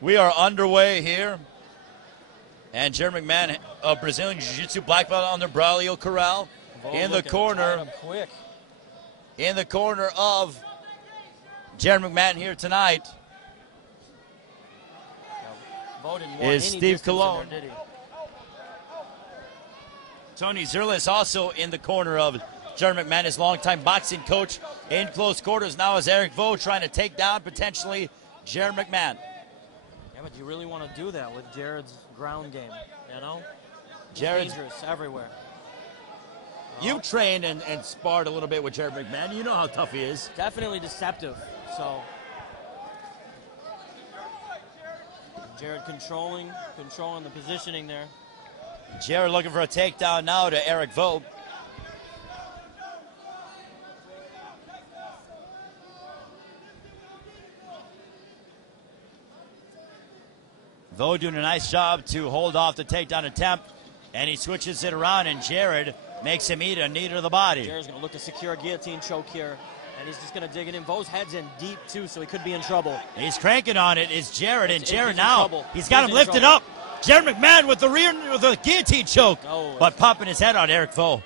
We are underway here. And Jared McMahan of Brazilian Jiu-Jitsu black belt on the Braulio Corral in the corner. In the corner of Jared McMahan here tonight is Steve Colon. Tony Zerlis also in the corner of Jared McMahan, his longtime boxing coach. In close quarters now is Erik Vo trying to take down potentially Jared McMahan. Yeah, but you really want to do that with Jared's ground game, you know? Jared's dangerous everywhere. You've trained and sparred a little bit with Jared McMahan. You know how tough he is. Definitely deceptive. So Jared controlling the positioning there. Jared looking for a takedown now to Erik Vo. Vo doing a nice job to hold off the takedown attempt, and he switches it around, and Jared makes him eat a knee to the body. Jared's going to look to secure a guillotine choke here, and he's just going to dig it in. Vo's head's in deep, too, so he could be in trouble. He's cranking on it, is Jared, and Jared now, he's got him lifted up. Jared McMahan with the guillotine choke, but popping his head on Erik Vo.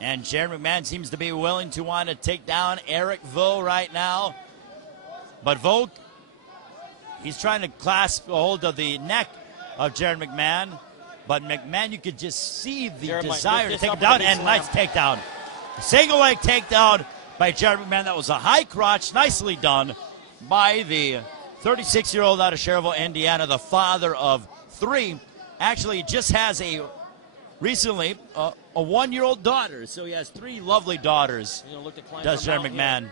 And Jared McMahan seems to be willing to want to take down Erik Vo right now. But Vo, he's trying to clasp a hold of the neck of Jared McMahan. But McMahan, you could just see the desire to take him down, and nice takedown. Single leg takedown by Jared McMahan. That was a high crotch, nicely done by the 36-year-old out of Cherville, Indiana, the father of three. Actually, he just has recently a 1-year-old daughter. So he has 3 lovely daughters, does Jared McMahan.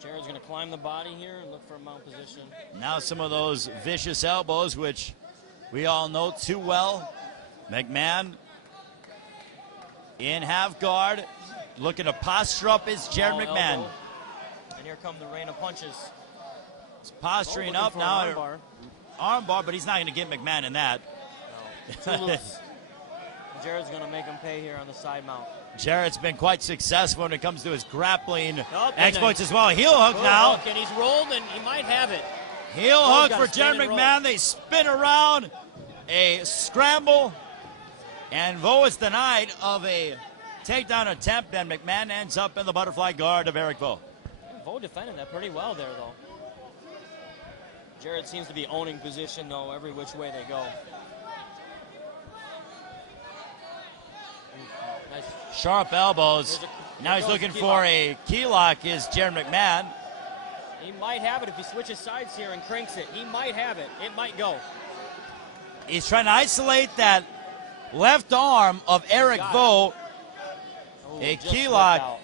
Jared's going to climb the body here and look for a mount position. Now some of those vicious elbows, which we all know too well. McMahan in half guard, looking to posture up is Jared McMahan. Elbow. And here come the rain of punches. He's posturing up now. Arm bar, but he's not going to get McMahan in that. No. Too loose. Jared's going to make him pay here on the side mount. Jared's been quite successful when it comes to his grappling exploits as well. Heel hook now. And he's rolled, and he might have it. Heel hook for Jared McMahan. They spin around. A scramble. And Vo is denied of a takedown attempt, and McMahan ends up in the butterfly guard of Erik Vo. Vo defended that pretty well there, though. Jared seems to be owning position, though, every which way they go. Nice. Sharp elbows. Now he's looking for a key lock, is Jared McMahan. He might have it if he switches sides here and cranks it. He might have it. It might go. He's trying to isolate that left arm of Erik Vo. A key lock.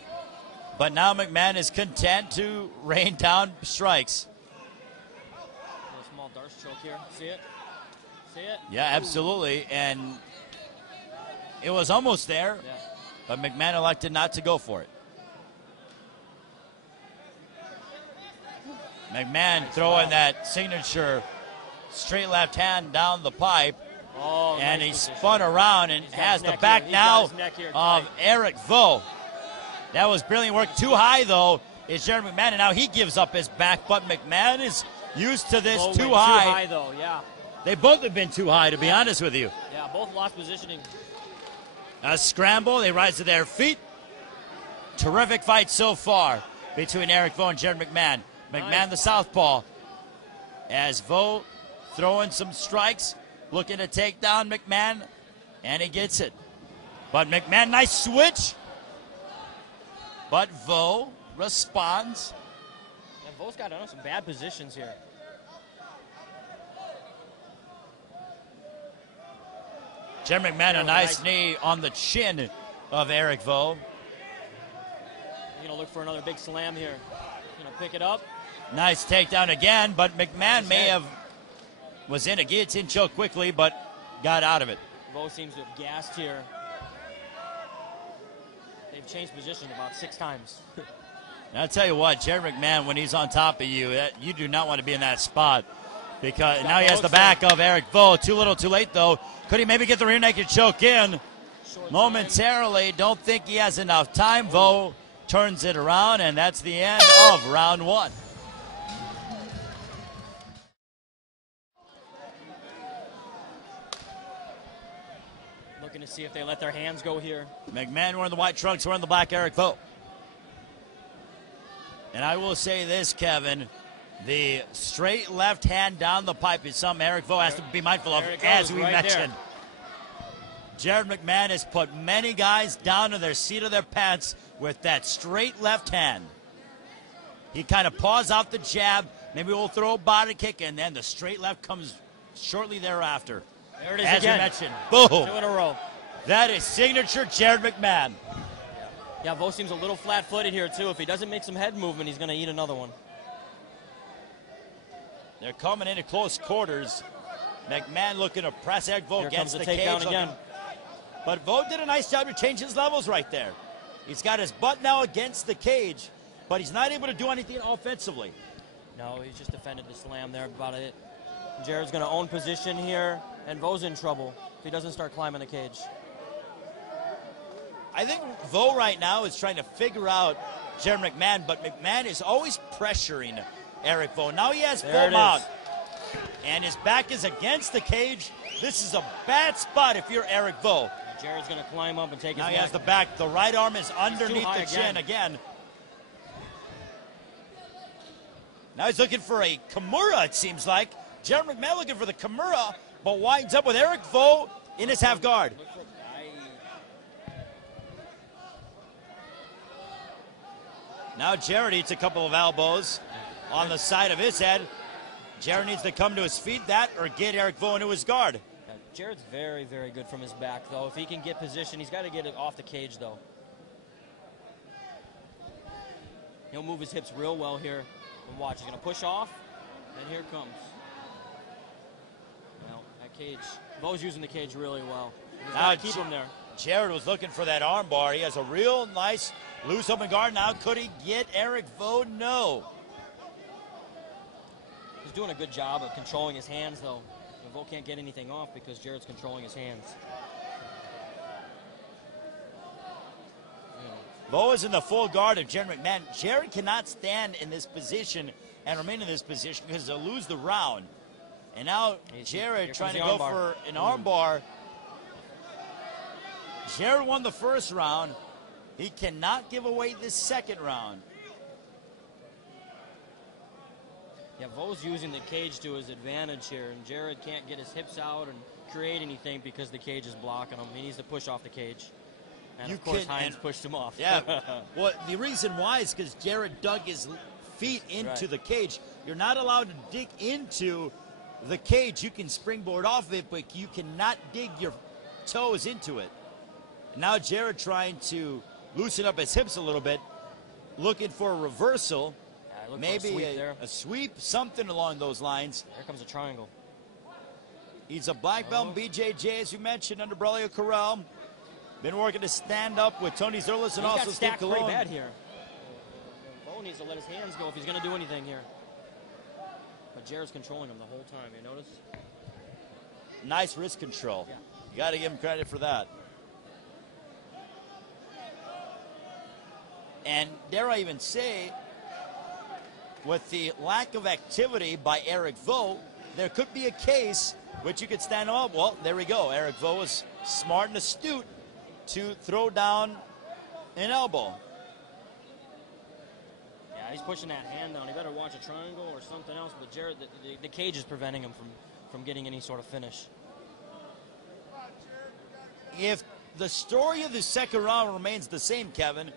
But now McMahan is content to rain down strikes. A small Darce choke here. See it? See it? Yeah, absolutely. And it was almost there, but McMahan elected not to go for it. McMahan throwing that signature straight left hand down the pipe. And he spun around and has the back now of Erik Vo. That was brilliant work. Too high, though, is Jared McMahan, and now he gives up his back, but McMahan is used to this. Too high. Too high, though, yeah. They both have been too high, to be honest with you. Yeah, both lost positioning. A scramble. They rise to their feet. Terrific fight so far between Erik Vo and Jared McMahan. McMahan, the southpaw, as Vo throwing some strikes, looking to take down McMahan, and he gets it. But McMahan, nice switch. But Vo responds. And Vo's got some bad positions here. Jared McMahan, a nice knee on the chin of Erik Vo. You're going to look for another big slam here. Going to pick it up. Nice takedown again, but McMahan was in a guillotine choke quickly, but got out of it. Vo seems to have gassed here. They've changed position about 6 times. And I'll tell you what, Jared McMahan, when he's on top of you, you do not want to be in that spot. Because now he has the back of Erik Vo. Too little, too late, though. Could he maybe get the rear naked choke in? Momentarily, don't think he has enough time. Vo turns it around, and that's the end of round one. Looking to see if they let their hands go here. McMahan wearing the white trunks, wearing the black Erik Vogt. And I will say this, Kevin, the straight left hand down the pipe is something Erik Vogt has to be mindful of, as we mentioned. Jared McMahan has put many guys down to their seat of their pants with that straight left hand. He kind of paws out the jab, maybe we'll throw a body kick, and then the straight left comes shortly thereafter. There it is as again. we mentioned. Boom. 2 in a row. That is signature Jared McMahan. Yeah, Vogt seems a little flat-footed here, too. If he doesn't make some head movement, he's going to eat another one. They're coming into close quarters. McMahan looking to press Erik Vogt against the cage. Again. But Vogt did a nice job to change his levels right there. He's got his butt now against the cage, but he's not able to do anything offensively. No, he's just defended the slam there, about it. Jared's going to own position here, and Vogt's in trouble if he doesn't start climbing the cage. I think Vogt right now is trying to figure out Jared McMahan, but McMahan is always pressuring Erik Vogt. Now he has full mount, and his back is against the cage. This is a bad spot if you're Erik Vogt. Jared's going to climb up and take his Now he neck. has the back. The right arm is underneath the chin again. Now he's looking for a Kimura, it seems like. Jared McMahan looking for the Kimura, but winds up with Erik Vogt in his half guard. Now Jared eats a couple of elbows on the side of his head. Jared needs to come to his feet, that or get Erik Vogt into his guard. Jared's very, very good from his back, though. If he can get position, he's got to get it off the cage, though. He'll move his hips real well here. And watch, he's going to push off, and here it comes. Well, that cage, Vogt's using the cage really well. He's got to keep him there. Jared was looking for that arm bar. He has a real nice loose open guard. Now could he get Erik Vogt? No. He's doing a good job of controlling his hands, though. Vogt can't get anything off because Jared's controlling his hands. Vogt is in the full guard of Jared McMahan. Jared cannot stand in this position and remain in this position because he'll lose the round. And now Jared trying to go for an arm bar. Jared won the first round. He cannot give away this second round. Yeah, Vogt's using the cage to his advantage here, and Jared can't get his hips out and create anything because the cage is blocking him. He needs to push off the cage. And of course, Hines pushed him off. Yeah, well, the reason why is because Jared dug his feet into the cage. You're not allowed to dig into the cage. You can springboard off of it, but you cannot dig your toes into it. And now Jared trying to loosen up his hips a little bit, looking for a reversal. Maybe a sweep, something along those lines. Here comes a triangle. He's a black belt in BJJ, as you mentioned, under Braulio Corral. Been working to stand up with Tony Zerlis and also Steve Colon. Pretty bad here. Vogt needs to let his hands go if he's going to do anything here. But Jared's controlling him the whole time. You notice? Nice wrist control. Yeah. You got to give him credit for that. And dare I even say, with the lack of activity by Erik Vogt, there could be a case which you could stand him up. Well, there we go. Erik Vogt was smart and astute to throw down an elbow. Yeah, he's pushing that hand down. He better watch a triangle or something else. But Jared, the cage is preventing him from getting any sort of finish. If the story of the second round remains the same, Kevin,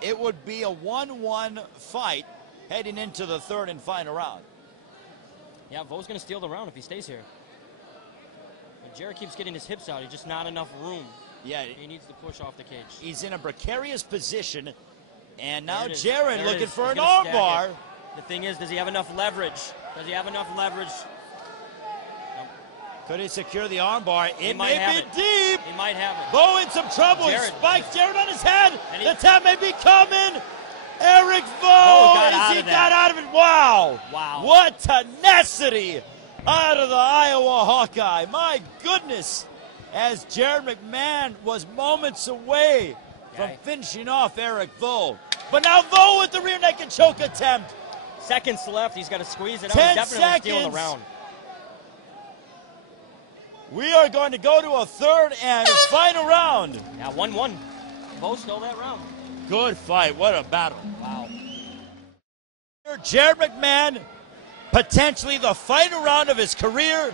it would be a 1-1 fight heading into the third and final round. Yeah, Vogt's going to steal the round if he stays here. But Jared keeps getting his hips out. He's just not enough room. Yeah. He needs to push off the cage. He's in a precarious position. And now Jared looking for an arm armbar. The thing is, does he have enough leverage? Does he have enough leverage? Could he secure the armbar? It may be deep. He might have it. Vogt in some trouble. He spikes Jared on his head. The tap may be coming. Erik Vogt, he got out of it. Wow. Wow. What tenacity out of the Iowa Hawkeye. My goodness. As Jared McMahan was moments away from finishing off Erik Vogt. But now Vo with the rear naked choke attempt. Seconds left. He's got to squeeze it out. 10 He's definitely stealing the seconds. round. We are going to go to a third and final round. Yeah, 1-1. Vo stole that round. Good fight. What a battle. Wow. Jared McMahan, potentially the final round of his career,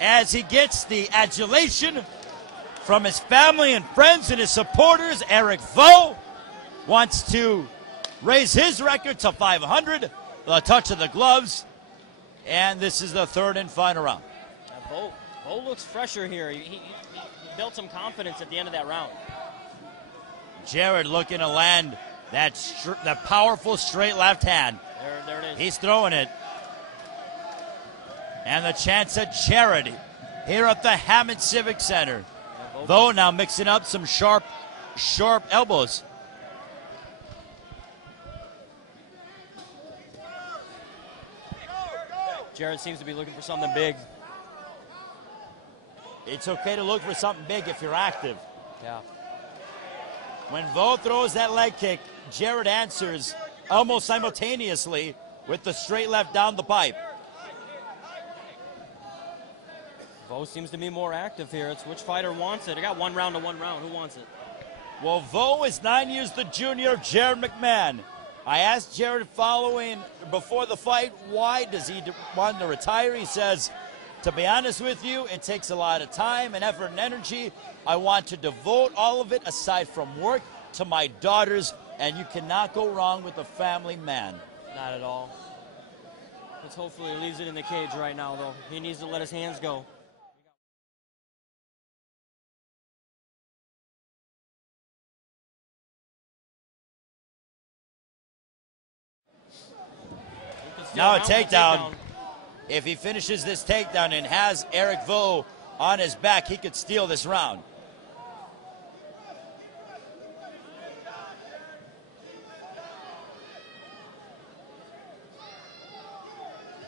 as he gets the adulation from his family and friends and his supporters. Erik Vo wants to raise his record to 500, the touch of the gloves, and this is the third and final round. Vo looks fresher here. He built some confidence at the end of that round. Jared looking to land that powerful straight left hand. There it is. He's throwing it. And the chance at charity here at the Hammond Civic Center. Vo now mixing up some sharp elbows. Jared seems to be looking for something big. It's okay to look for something big if you're active. Yeah. When Vo throws that leg kick, Jared answers almost simultaneously with the straight left down the pipe. Vo seems to be more active here. It's which fighter wants it. I got 1 round to 1 round. Who wants it? Well, Vo is 9 years the junior of Jared McMahan. I asked Jared before the fight, why does he want to retire? He says, to be honest with you, it takes a lot of time and effort and energy. I want to devote all of it, aside from work, to my daughters, and you cannot go wrong with a family man. Not at all. Let's hopefully he leaves it in the cage right now, though. He needs to let his hands go. Now a takedown. If he finishes this takedown and has Erik Vo on his back, he could steal this round.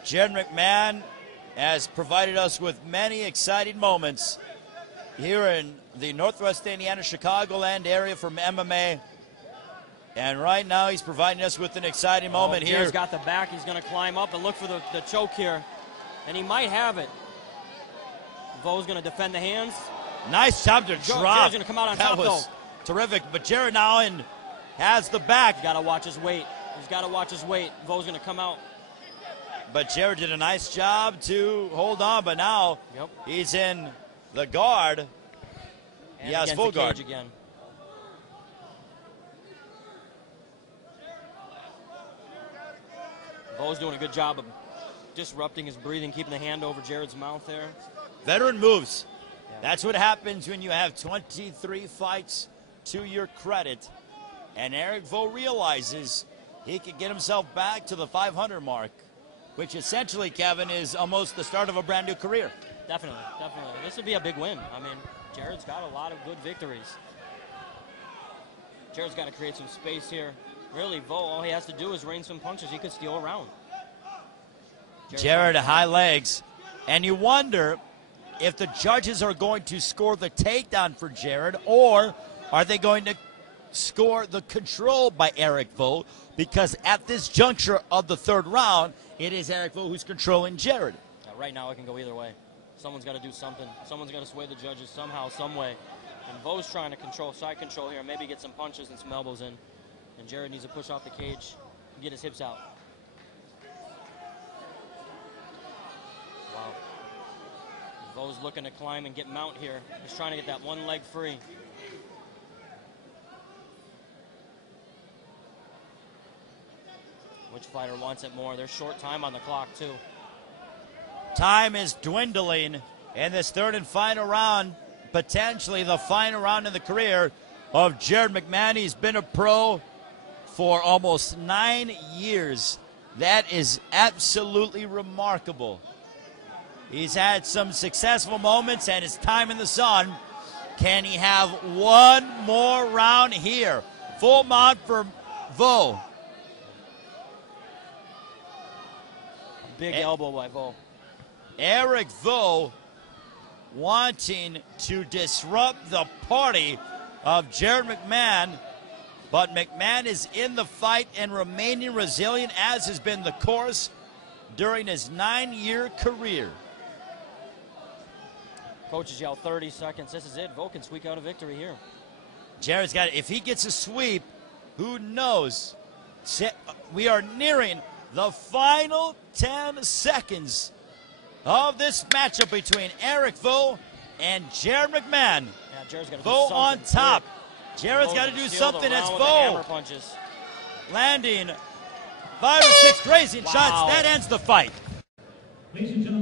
Jared McMahan has provided us with many exciting moments here in the Northwest Indiana, Chicagoland area from MMA. And right now he's providing us with an exciting moment here. Jared's got the back. He's going to climb up and look for the choke here. And he might have it. Vo's going to defend the hands. Nice job to drop. Jared's going to come out on top, though. That was terrific. But Jared now has the back. He's got to watch his weight. He's got to watch his weight. Vo's going to come out. But Jared did a nice job to hold on. But now he's in the guard. And he has full guard. Again. Vo's doing a good job of disrupting his breathing, keeping the hand over Jared's mouth there. Veteran moves. Yeah. That's what happens when you have 23 fights to your credit. And Erik Vo realizes he could get himself back to the 500 mark, which essentially, Kevin, is almost the start of a brand new career. Definitely. This would be a big win. I mean, Jared's got a lot of good victories. Jared's got to create some space here. Really, Vo, all he has to do is rain some punches. He could steal a round. Jared, high legs. And you wonder if the judges are going to score the takedown for Jared, or are they going to score the control by Erik Vo? Because at this juncture of the third round, it is Erik Vo who's controlling Jared. Yeah, right now it can go either way. Someone's got to do something. Someone's got to sway the judges somehow, some way. And Vo's trying to control, side control here, maybe get some punches and some elbows in. And Jared needs to push off the cage and get his hips out. Wow. Vo's looking to climb and get mount here. He's trying to get that one leg free. Which fighter wants it more? There's short time on the clock, too. Time is dwindling in this third and final round, potentially the final round in the career of Jared McMahan. He's been a pro for almost 9 years. That is absolutely remarkable. He's had some successful moments and his time in the sun. Can he have one more round here? Full mount for Vo. Big elbow by Vo. Erik Vo wanting to disrupt the party of Jared McMahan. But McMahan is in the fight and remaining resilient, as has been the course during his 9-year career. Coaches yell 30 seconds. This is it. Vogt can squeak out a victory here. Jared's got it. If he gets a sweep, who knows? We are nearing the final 10 seconds of this matchup between Erik Vogt and Jared McMahan. Yeah, Jared's got to Vogt on top. Jared's got to do something as Vogt landing 5 or 6 grazing shots. That ends the fight. Ladies and gentlemen.